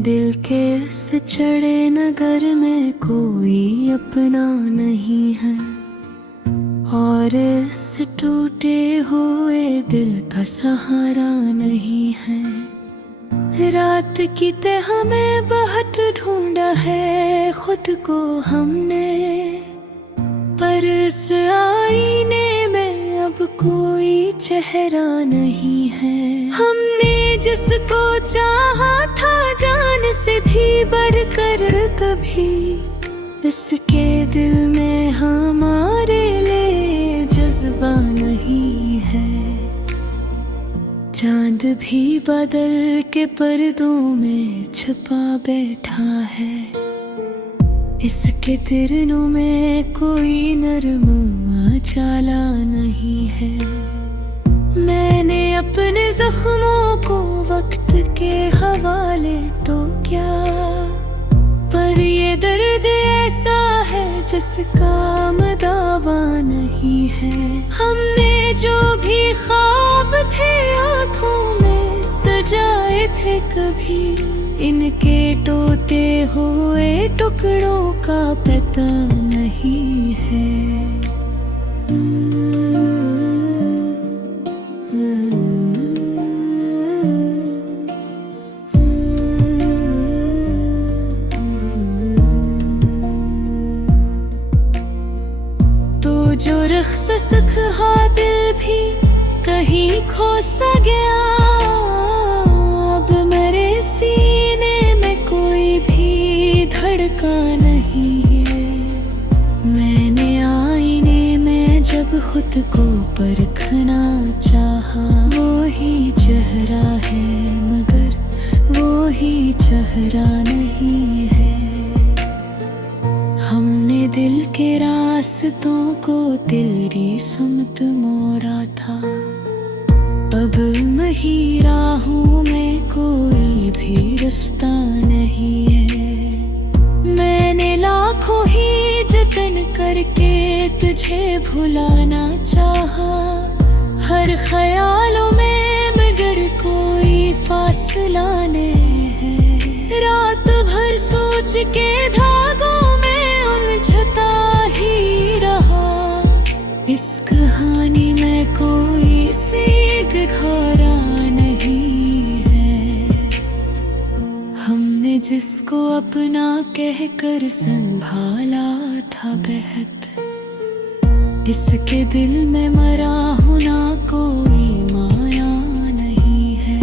दिल के इस चढ़े नगर में कोई अपना नहीं है, और इस टूटे हुए दिल का सहारा नहीं है। रात की तह में बहुत ढूंढा है खुद को हमने, पर इस आईने में अब कोई चेहरा नहीं है। हमने जिसको चाहा था जान से भी बढ़कर कभी, इसके दिल में हमारे लिए जज्बा नहीं है। चांद भी बादल के पर्दों में छुपा बैठा है, इसके तिरनों में कोई नरम चाला नहीं है। मैंने अपने जख्मों को वक्त के हवाले तो क्या, पर ये दर्द ऐसा है जिसका दावा नहीं है। हमने जो भी ख्वाब थे आँखों में सजाए थे कभी, इनके टूटे हुए टुकड़ों का पता नहीं है। तो जो रख्स सखा दिल भी कहीं खो सा गया, अब मेरे सीने में कोई भी धड़का नहीं है। मैंने आईने में जब खुद को परखना चाहा, वो ही चेहरा है मगर वो ही चेहरा नहीं है। हमने दिल के रास्तों को तेरी समत मोड़ा था, अब वही राहों में कोई भी रास्ता नहीं है। मैंने लाखों ही जतन करके तुझे भुलाना चाहा, हर ख्यालों में मगर कोई फासला नहीं है। रात भर सोच के धागों में उलझता ही रहा, इस कहानी में कोई सीख घोरा नहीं है। हमने जिसको अपना कहकर संभाला था बेहद, इसके दिल में मरा होना कोई माया नहीं है।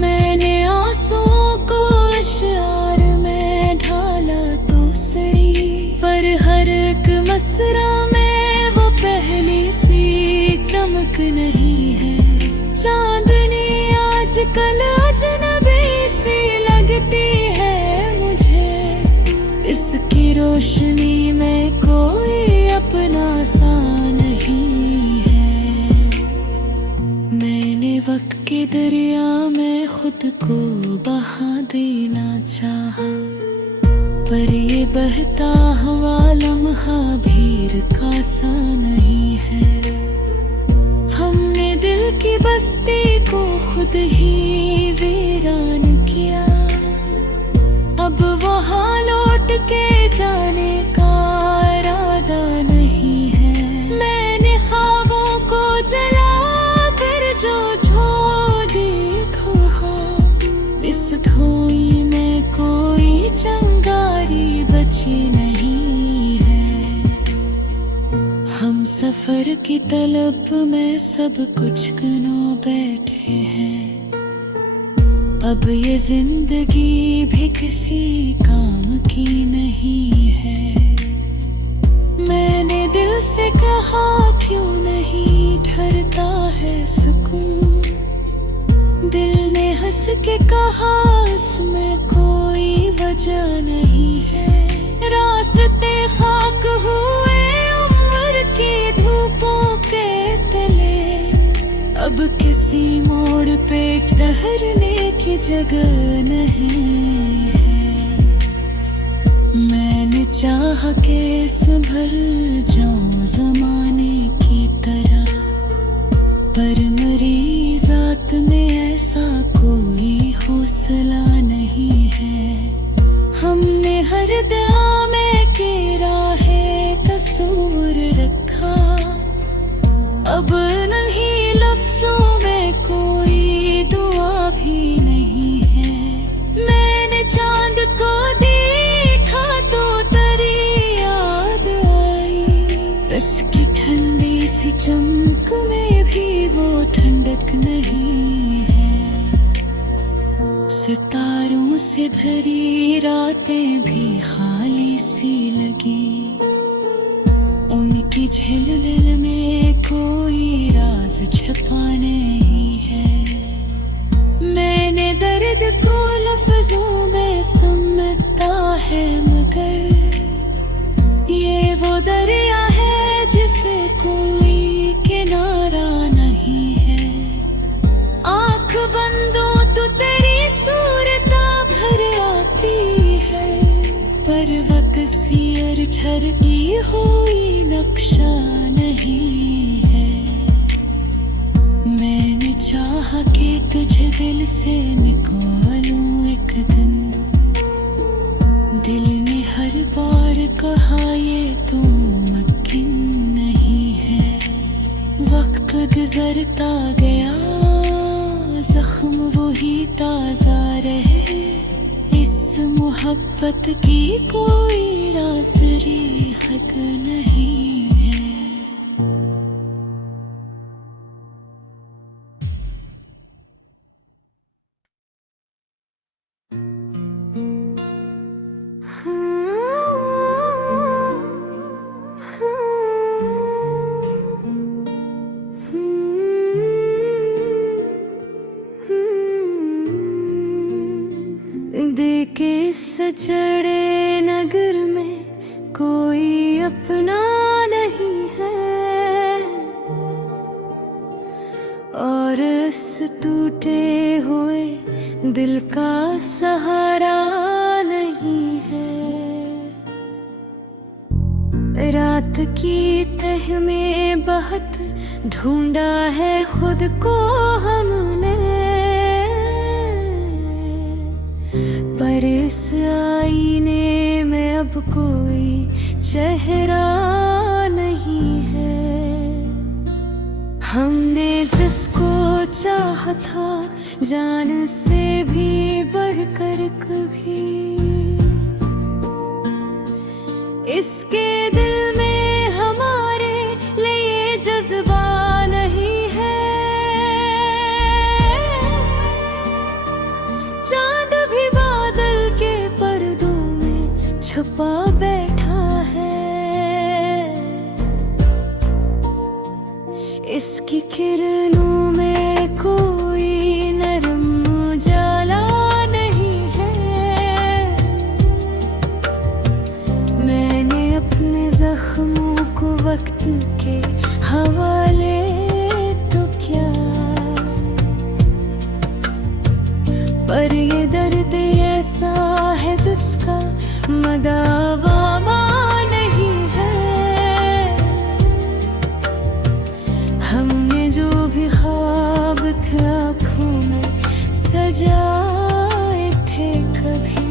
मैंने आंसुओं को अश्यार में ढाला तो सही, पर हर एक मसरा में वो पहली सी चमक नहीं है। चांदनी आजकल अजनबी सी लगती है मुझे, इसकी रोशनी में कोई अपना सा नहीं है। मैंने वक्त के दरिया में खुद को बहा देना चाहा, पर ये बहता हुआ लम्हा भीड़ का सा नहीं है। हमने दिल की बस्ती को खुद ही वीरान किया, अब वहाँ लौट के जाने का इरादा नहीं है। मैंने ख्वाबों को जला कर जो देखो, इस धोई में कोई चंगारी बची नहीं है। हम सफर की तलब में सब कुछ गनो बैठे हैं, अब ये जिंदगी भी किसी काम की नहीं है। मैंने दिल से कहा क्यों नहीं ठहरता है सुकून, दिल ने हंस के कहा इसमें कोई वजह नहीं है। रास्ते खाक हुए उम्र की धूपों पे अब किसी मोड़ पे ठहरने की जगह नहीं है। मैंने चाहा कि संभल जाऊं जमाने की तरह, पर मेरी जात में ऐसा कोई हौसला नहीं है। हमने हर दुआ में की राहें तस्वीर रखा, अब नहीं लफ्जों में कोई दुआ भी नहीं है। मैंने चांद को देखा तो तेरी याद आई, उसकी ठंडी सी चमक में भी वो ठंडक नहीं है। सितारों से भरी रातें भी खाली सी लगी, उनकी झिलमिल में कोई राज छुपा नहीं है। मैंने दर्द को लफ्जों में समझता है, मगर ये वो दरिया है जिसे कोई किनारा नहीं है। आँख बंदो तो तेरी सूरत भर आती है, पर वो तस्वीर ठहरती हुई नक्शा नहीं है। मैंने चाहा कि तुझे दिल से निकालूं एक दिन, दिल ने हर बार कहा ये तू मुमकिन नहीं है। वक्त गुजरता गया, जख्म वही ताजा रहे, इस मोहब्बत की कोई राज़री हद नहीं है। देखे सचड़े नगर में कोई अपना नहीं है, और इस टूटे हुए दिल का सहारा नहीं है। रात की तह में बहुत ढूंढा है खुद को हमने, पर इस आईने में अब कोई चेहरा नहीं है। हमने जिसको चाहा था जान से भी बढ़कर कभी, इसके दिल में हमारे लिए जज्बा नहीं है। चांद भी बादल के पर्दों में छुपा बैठा है, इसकी किरणों में कोई नरम उजाला नहीं है। मैंने अपने जख्मों को वक्त के हवाले तो क्या, पर ये दर्द ऐसा है जिसका मदावा नहीं है। हमने जो भी ख्वाब थे आँखों में सजाए थे कभी,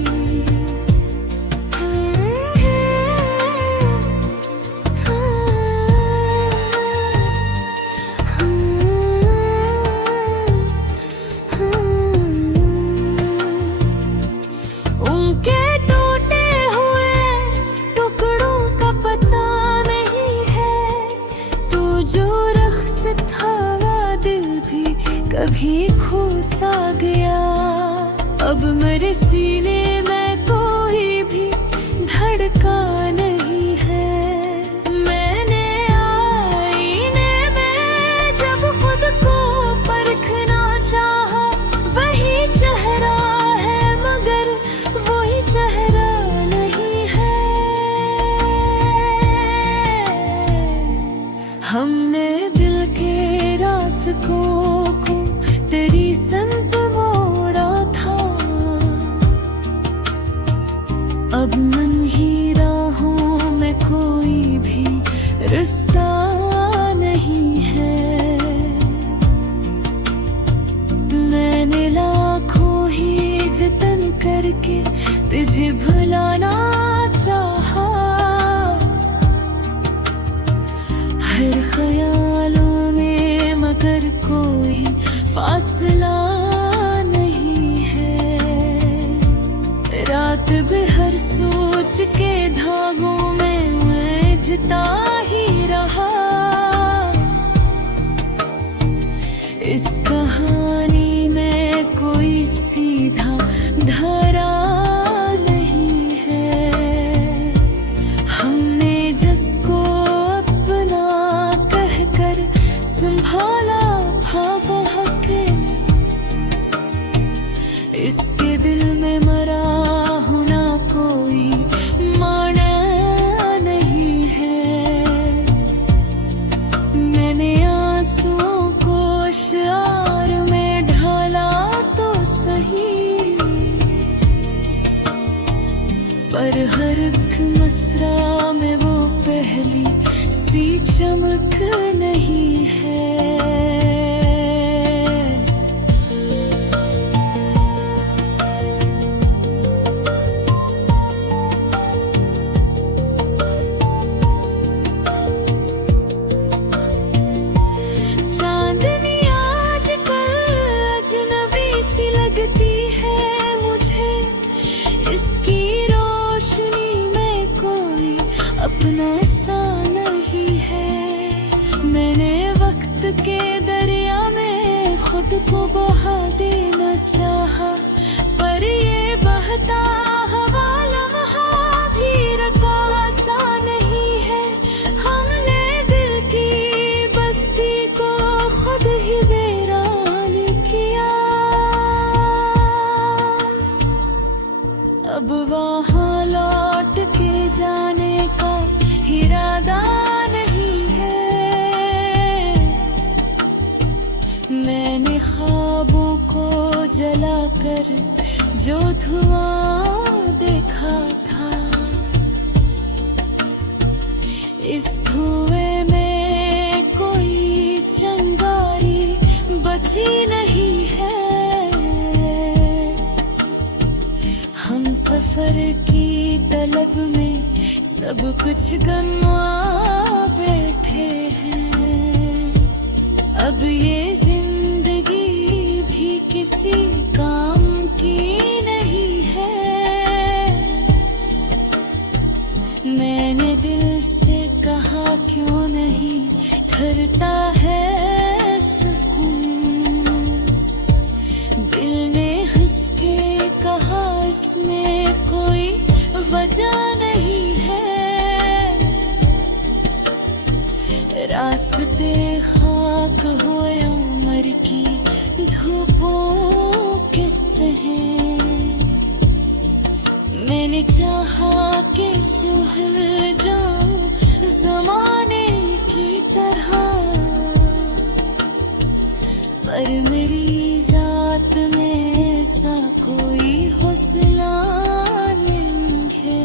कभी खो सा गया। अब मेरे सीने में कोई भी धड़का नहीं है। मैंने आईने में जब खुद को परखना चाहा, वही चेहरा है मगर वही चेहरा नहीं है। हमने दिल के राज को इस कहानी में कोई सीधा धरा नहीं है। हमने जिसको अपना कहकर संभाला था बहके, इसके दिल में मरा होना कोई माना नहीं है। मैंने आंसुओं को शार में ढाला तो सही, पर हर एक मसरा में वो पहली सी चमक नहीं है। अपना सा नहीं है। मैंने वक्त के दरिया में खुद को बहा देना चाहा, पर ये बहता हवा लम्हा भी रखा सा नहीं है। हमने दिल की बस्ती को खुद ही वीरान किया, अब वहाँ लौट के जाने का इरादा नहीं है। मैंने ख्वाबों को जलाकर जो धुआं देखा था, इस धुएं में कोई चिंगारी बची नहीं है। हम सफर की तलब में सब कुछ गंवा बैठे हैं। अब ये जिंदगी भी किसी काम की नहीं है। मैंने दिल से कहा क्यों नहीं ठहरता है सुकून, दिल ने हंस के कहा इसमें कोई वजह नहीं है। रास्ते खाक हुए उम्र की धूपों के तहे, मैंने चाहा कि सुहल जाऊं जमाने की तरह, पर मेरी जात में ऐसा कोई हौसला नहीं है।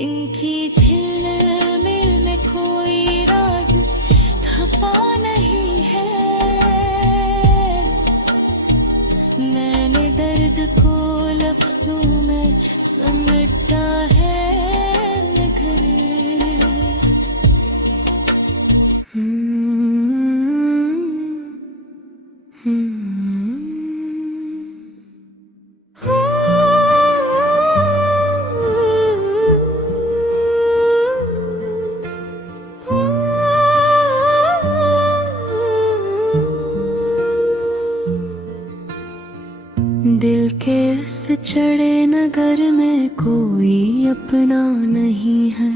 इनकी झिलमिल में कोई राज छपा नहीं है। मैंने दर्द को लफ्जों में समेटा है मगर दिल के इस चढ़े नगर में कोई अपना नहीं है,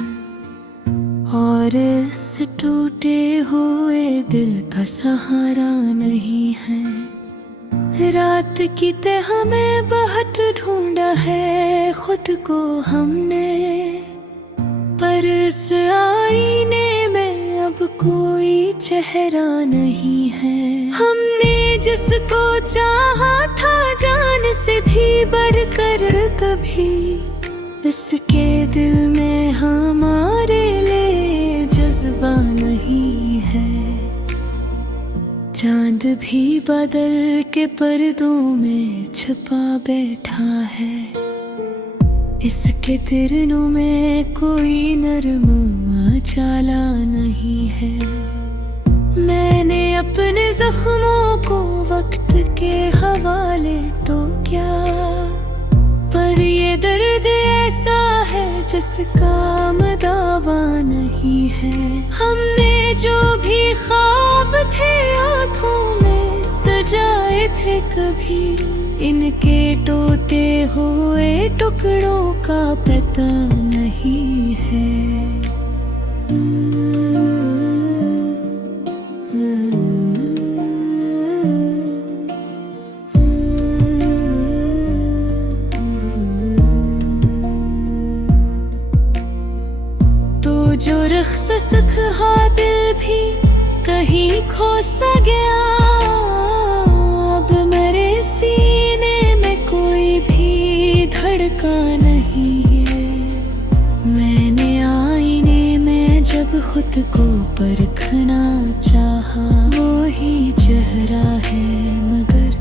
और इस टूटे हुए दिल का सहारा नहीं है। रात की तह हमें बहुत ढूंढा है खुद को हमने, पर पर इस आईने में अब कोई चेहरा नहीं है। हमने जिसको चाहा था जान से भी बढ़कर कभी, इसके दिल में हमारे लिए जज्बा नहीं है। चांद भी बादल के पर्दों में छुपा बैठा है, इसके तिरनों में कोई नरम उजाला नहीं है। मैंने अपने जख्मों को वक्त के हवाले तो क्या, पर ये दर्द ऐसा है जिसका दावा नहीं है। हमने जो भी ख्वाब थे आँखों में सजाए थे कभी, इनके टूटे हुए टुकड़ों का पता नहीं है। तो जो रख्स सखा दिल भी कहीं खो सा गया, अब मेरे सीने में कोई भी धड़का नहीं है। मैंने आईने में जब खुद को परखना चाहा, वो ही चेहरा है मगर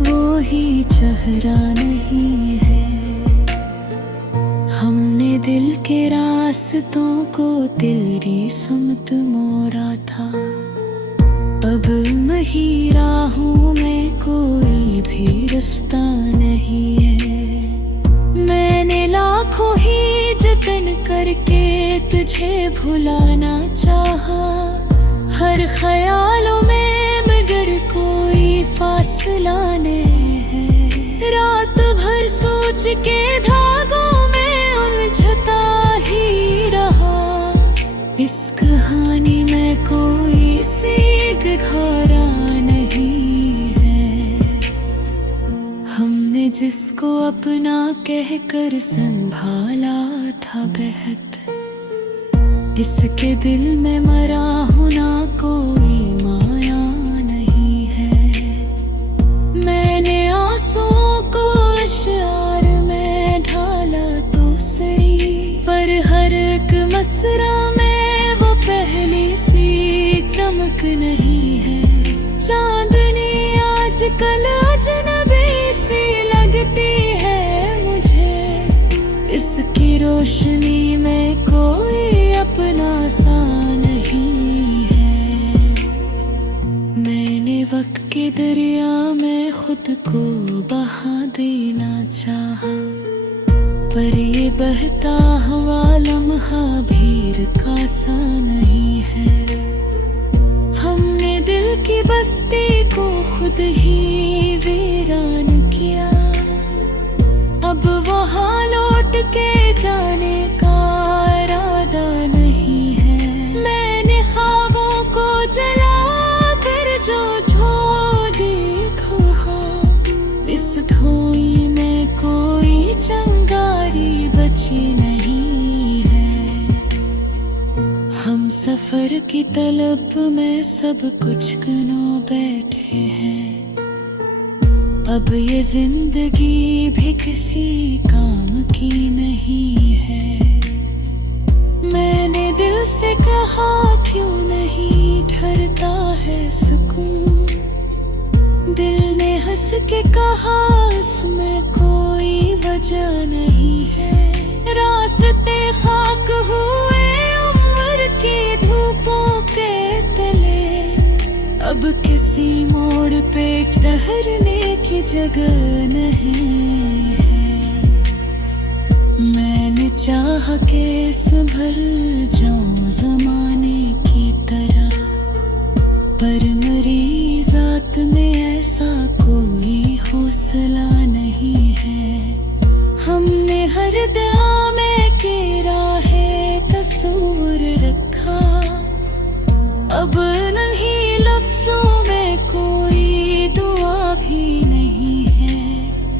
वो ही चेहरा नहीं है। हमने दिल के रास्तों को तेरी समत मोड़ा था, अब वही राहों में कोई भी रास्ता नहीं है। मैंने लाखों ही जतन करके तुझे भुलाना चाहा, हर ख्यालों में मगर कोई फासला नहीं है। रात भर सोच के धागों में उलझता ही रहा, इस कहानी में कोई सीख घोरा नहीं है। हमने जिसको अपना कहकर संभाला था बेहद, इसके दिल में मरा होना कोई माया नहीं है। मैंने आंसुओं को अश्यार में ढाला तो सही, पर हर एक मसरा में वो पहली सी चमक नहीं है। चांदनी आजकल अजनबी सी लगती है मुझे, इसकी रोशनी में कोई अपना सा नहीं है। मैंने वक्त के दरिया में खुद को बहा देना चाहा, पर ये बहता हुआ लम्हा भीड़ का सा नहीं है। हमने दिल की बस्ती को खुद ही वीरान किया, अब वहाँ लौट के जाने का इरादा नहीं है। मैंने ख्वाबों को जला कर जो झो देखो, इस धोई में कोई चंगारी बची नहीं है। हम सफर की तलब में सब कुछ गनो बैठे हैं, अब ये जिंदगी भी किसी काम की नहीं है। मैंने दिल से कहा क्यों नहीं ठहरता है सुकून, दिल ने हंस के कहा इसमें कोई वजह नहीं है। रास्ते खाक हुए उम्र की धूपों के तले, अब किसी मोड़ पे ठहरने की जगह नहीं है। मैंने चाहा के संभल जाऊं जमाने की तरह, पर मेरी जात में ऐसा कोई हौसला नहीं है। हमने हर दुआ में की राहे तस्वीर रखा, अब नहीं लफ्जों में कोई दुआ भी नहीं है।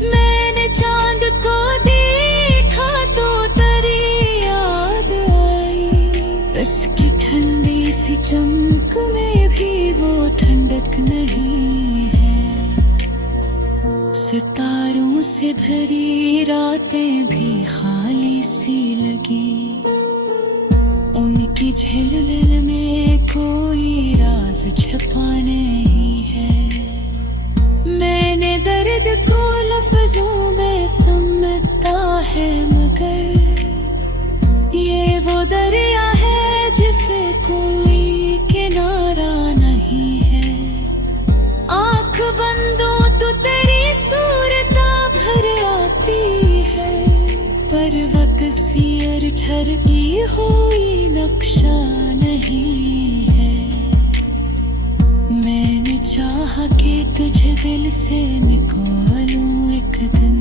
मैंने चांद को देखा तो तेरी याद आई, चमक में भी वो ठंडक नहीं है। सितारों से भरी रातें भी खाली सी लगी, उनकी झिलमिल में कोई राज छुपा नहीं है। मैंने दर्द को लफ्जों में समझता है, मगर ये वो दरिया है जिसे कोई किनारा नहीं है। आँख बंदो तो तेरी सूरता भर आती है, पर्वत सियर ठरकी हुई नक्शा नहीं है। मैंने चाहा कि तुझे दिल से निकालूं एक दिन,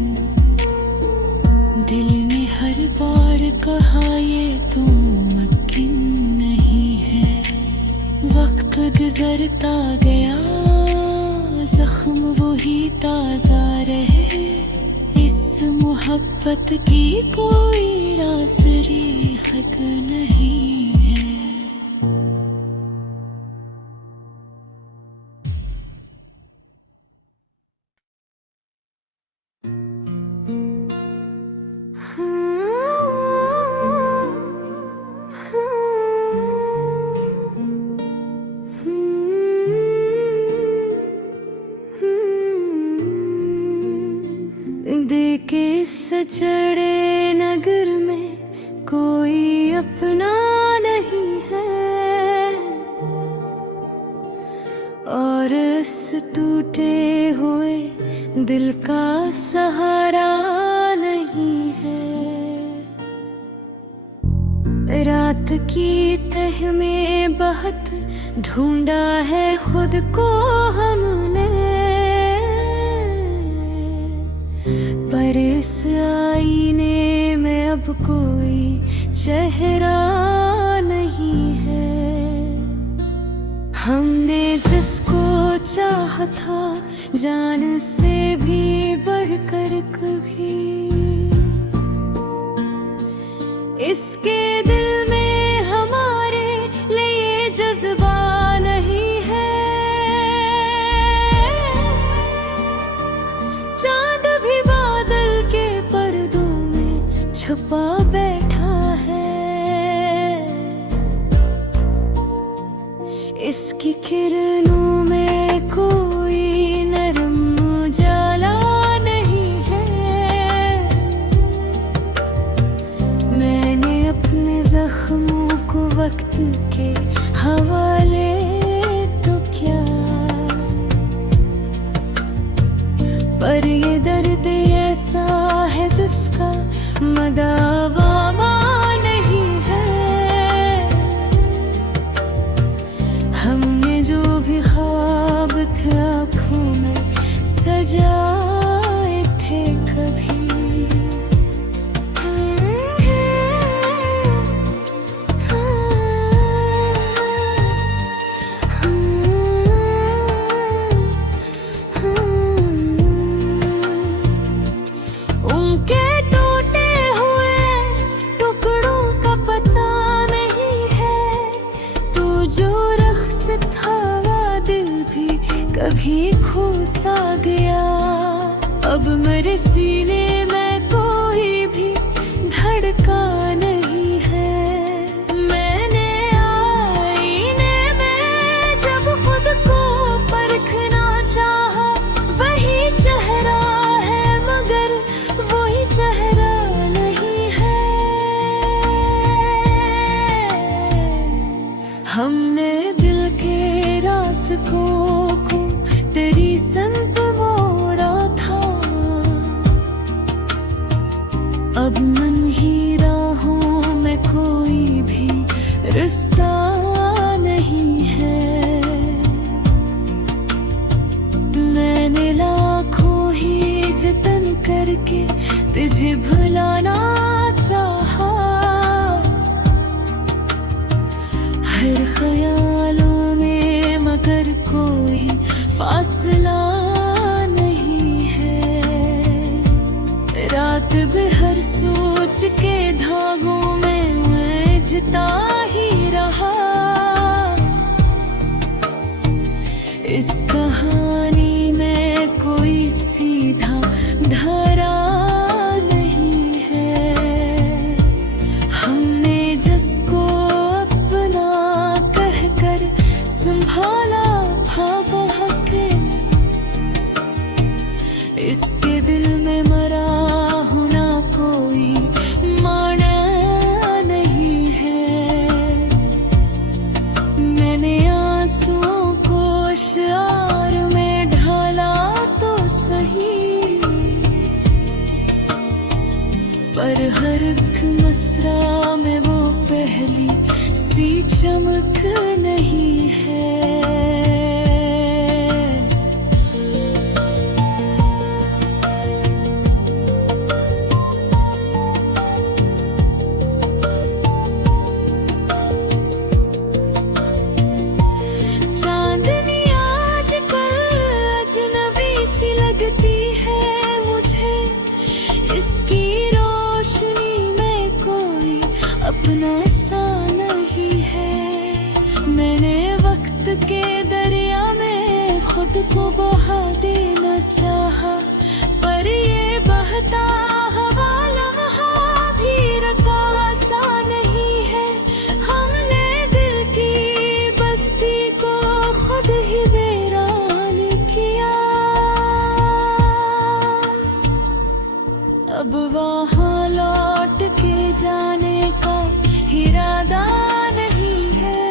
दिल ने हर बार कहा ये तो मुमकिन नहीं है। वक्त गुजरता गया, जख्म वही ताजा रहे, इस मोहब्बत की कोई रासरी हक नहीं है। देखे सचड़े नगर में कोई अपना नहीं है, और इस टूटे हुए दिल का सहारा नहीं है। रात की तह में बहुत ढूंढा है खुद को हमने, पर इस आईने में अब कोई चेहरा नहीं है। हमने जिसको चाहा था जान से भी बढ़कर कभी, इसके दिल में हमारे लिए जज्बा नहीं है। चांद भी बादल के पर्दों में छुपा बैठा है, इसकी किरणों में कोई नरम उजाला नहीं है। मैंने अपने जख्मों को वक्त के हवाले तो क्या, पर ये दर्द ऐसा है जिसका मदावा नहीं है। हमने जो भी ख्वाब थे आँखों में सजाए थे कभी, कभी खो सा गया। अब मेरे सीने में कोई भी धड़का नहीं है। मैंने आईने में जब खुद को परखना चाहा, वही चेहरा है मगर वही चेहरा नहीं है। हमने दिल के रास्तों को तेरी संग मोड़ा था, अब मन ही राहों में कोई भी रास्ता नहीं है। मैंने लाखों ही जतन करके तुझे भुलाना चाहा, हर ख्यालों में मगर कोई फासला नहीं है। रात भर सोच के धागों में उलझता ही रहा, सी चमक नहीं है। चांदनी आजकल अजनबी सी लगती है मुझे, इसकी रोशनी में कोई अपना सा नहीं है। मैंने वक्त के दरिया में खुद को बहा देना चाहा, पर ये बहता हवा लम्हा भी रखा सा नहीं है। हमने दिल की बस्ती को खुद ही वीरान किया, अब वहाँ लौट के जाने का इरादा नहीं है।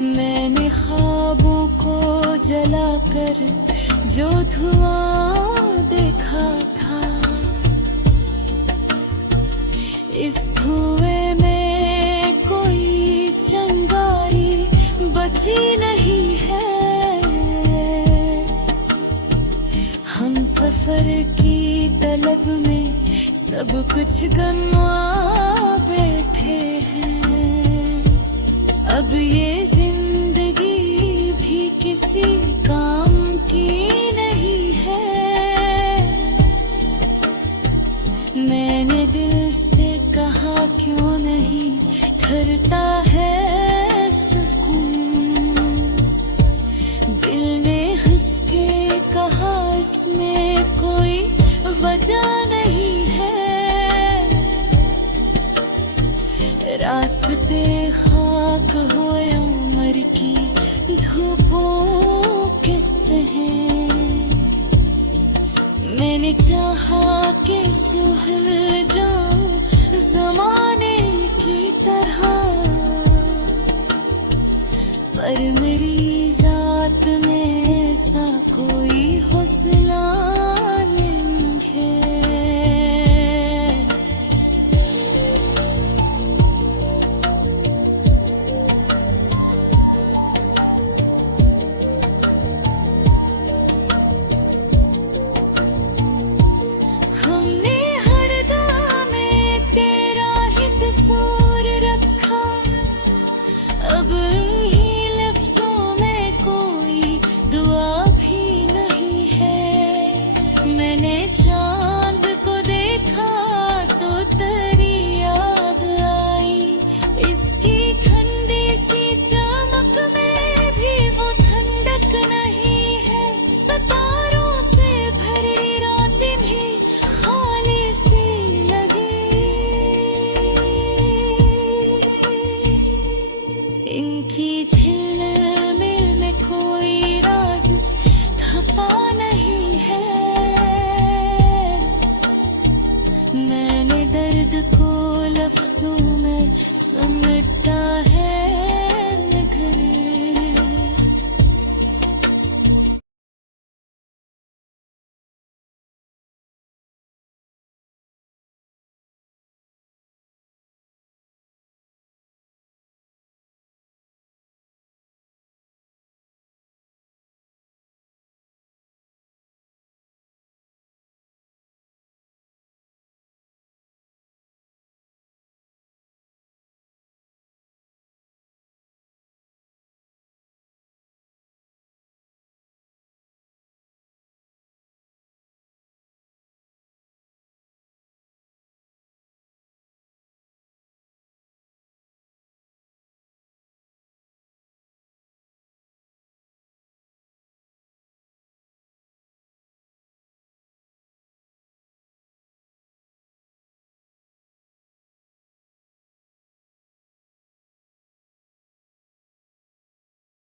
मैंने ख्वाबों को जलाकर जो धुआं देखा था, इस धुएं में कोई चिंगारी बची नहीं है। हम सफर की तलब में सब कुछ गंवा बैठे हैं, अब ये जिंदगी भी किसी काम की नहीं है। मैंने दिल से कहा क्यों नहीं ठहरता है सुकून, दिल ने हंस के कहा इसमें कोई वजह नहीं है। रास्ते खाक हुए उम्र की धूपों के तहे, मैंने चाहा कि सुहल जाऊं जमाने की तरह, पर मेरी जात में ऐसा कोई हौसला नहीं है। हमने हर दुआ में तेरा ही तस्वीर रखा, अब इन्हीं लफ्जों में कोई दुआ भी नहीं है। मैंने चांद को देखा तो तेरी याद आई, इसकी ठंडी सी चमक में भी वो ठंडक नहीं है। सितारों से भरी रातें भी खाली सी लगी, इनकी झिलमिल में कोई राज छपा नहीं है। मैंने दर्द को लफ्जों में समेटा